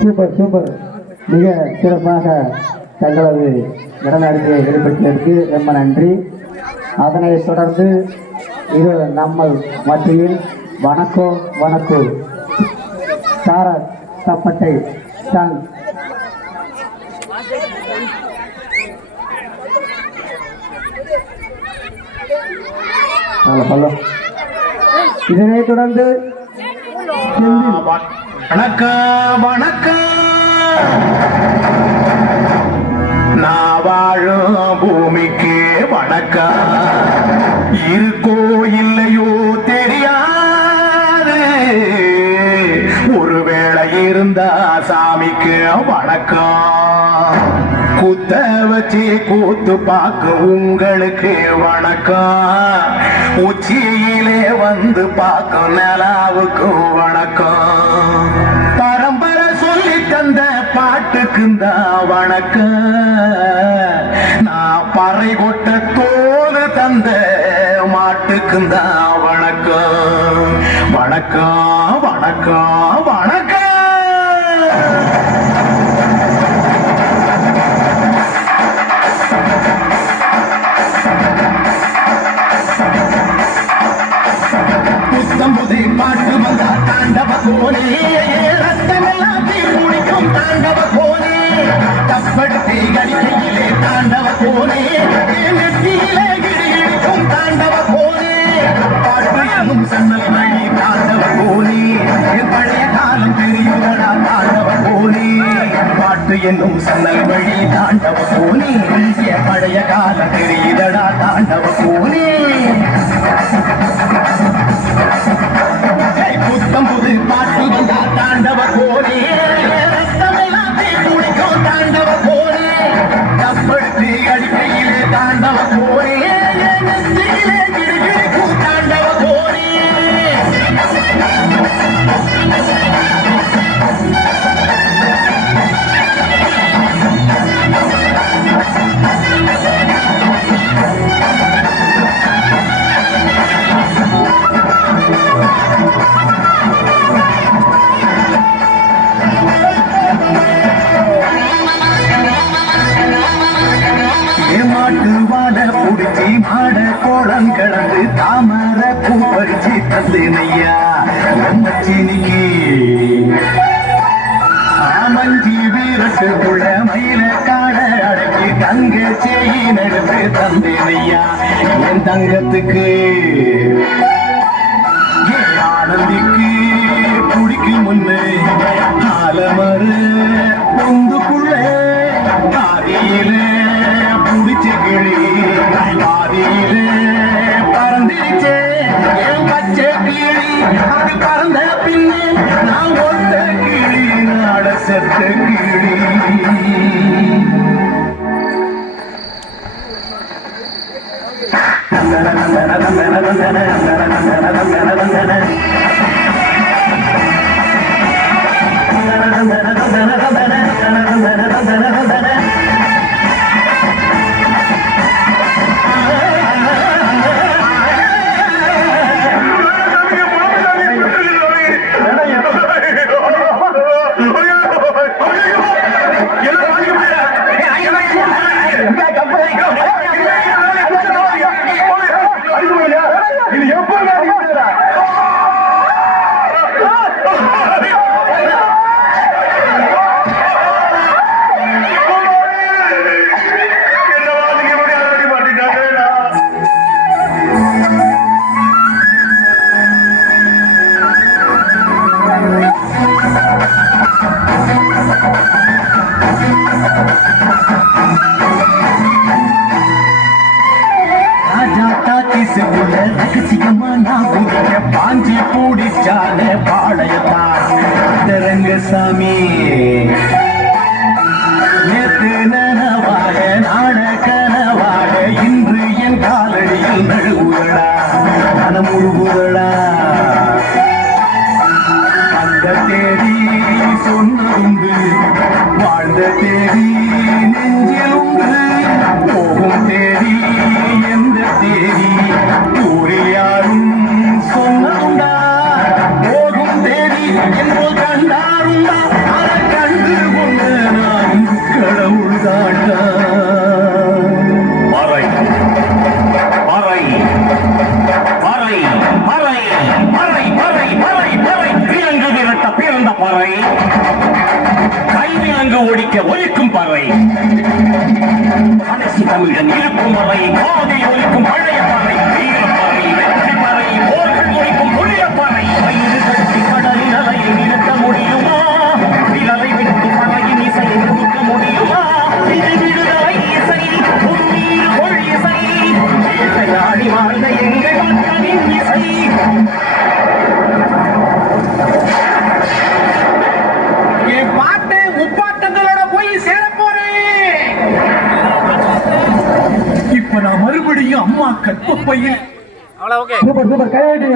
Super super. மிக சிறப்பாக தங்களது நடனத்தை வெளிப்படுத்தியதற்கு ரொம்ப நன்றி. அதனை தொடர்ந்து இது நம்ம மத்தியில் வணக்கம் வணக்கம் சார தப்பட்டை சாங் இதனை தொடர்ந்து வணக்கம் வணக்கம். நான் வாழும் பூமிக்கு வணக்கம். இருக்கோ இல்லையோ தெரியாது, ஒருவேளை இருந்தா சாமிக்கு வணக்கம். குத்த வச்சு கூத்து பார்க்க உங்களுக்கு வணக்கம். உச்சியிலே வந்து பார்க்க நிலாவுக்கு வணக்கம். பரம்பரை சொல்லி தந்த பாட்டுக்குந்தா வணக்கம். நான் பறை கொட்ட தோல் தந்த மாட்டுக்குந்தா வணக்கம். வணக்கம் வணக்கம் வணக்கம். புத்தம்புதை பாட்டு வந்தா தாண்டவ கோனே, ரத்தமெல்லாம் தீர்முடிக்கும் தாண்டவ கோனே. தப்படுத்தி கடிக்கையிலே தாண்டவ கோனே, நெற்றியிலே கிடிக்கும் தாண்டவ கோனே. பாட்டு என்னும் சன்னல் மணி தாண்டவ கோனே, பழைய காலம் தெரியுதடா தாண்டவ கோனே. பாட்டு என்னும் சன்னல் வழி தாண்டவ கோனே, பழைய காலம் தெரியுதடா தாண்டவ கோனே. புத்தம்புது பாட்டு வந்தா தாண்டவ கோனே, ரத்தமெல்லாம் தீர்முடிக்கும் தாண்டவ கோனே. தப்படுத்தி அடிக்கையிலே தாண்டவ கோனே, நெற்றியிலே கிடிக்கும் தாண்டவ கோனே. மாட்டு வாட புடிச்சி மாட கோலம் கடந்து தாமர பூ பறிச்சு தந்தேனையா மச்சினிக்கு. ஆமஞ்சி வீரட்டுக்குள்ள மயில காட அடக்கி தங்க செயின் எடுத்து தந்தேனையா என் தங்கத்துக்கு. ஆனந்திக்கு குடிக்கும் முன்னே ஆலமரு பொந்துக்குள்ள பாதியில புடிச்ச கிளி பாதியில பறந்துருச்சே என் பச்சை கிளி. அது பறந்த பின்னே நான் ஒத்த கிளி நாட செத்த கிளி. சாமி நேத்து நனவாக நாட கனவாக இன்று என் காலடியில் நழுவுதடா மனமுழுகுதடா அந்த தேடி சொன்னதுண்டு வாழ்ந்த தேடி நெஞ்சில் உண்டு போகும் தேடி எந்த தேடி ஊரில் யாரும் சொன்னதுண்டா போகும் தேடி என்போல் கண்டாருண்டா அதை கண்டு கொண்டு நான் கடவுள் தாண்டா பறை பறை பறை பறை பறை பறை பறை பறை விலங்கு விரட்ட பிறந்த பறை கைவிலங்கு ஒடிக்க ஒலிக்கும் பறை கடைசி தமிழன் இருக்கும் பறை காதை ஒலிக்கும் பழைய பறை வீரப்பறை வெற்றி பறை போர்கள் ஒலிக்கும் புதிய பறை வயிறு கட்டி கடலின் அலையை நிறுத்த முடியுமா விரலை விட்டு பறையின் இசையை நிறுத்த முடியுமா இது விடுதலை இசை உன்னீர் கொள் இசை வேட்டையாடி வாழ்ந்த எங்கள் மக்களின் இசை என் பாட்டு முப்பாட்டங்களோட போய் சேர போறேன் இப்ப நான் மறுபடியும் அம்மா கற்பப்பையில் சூப்பர் சூப்பர் கையாட்டி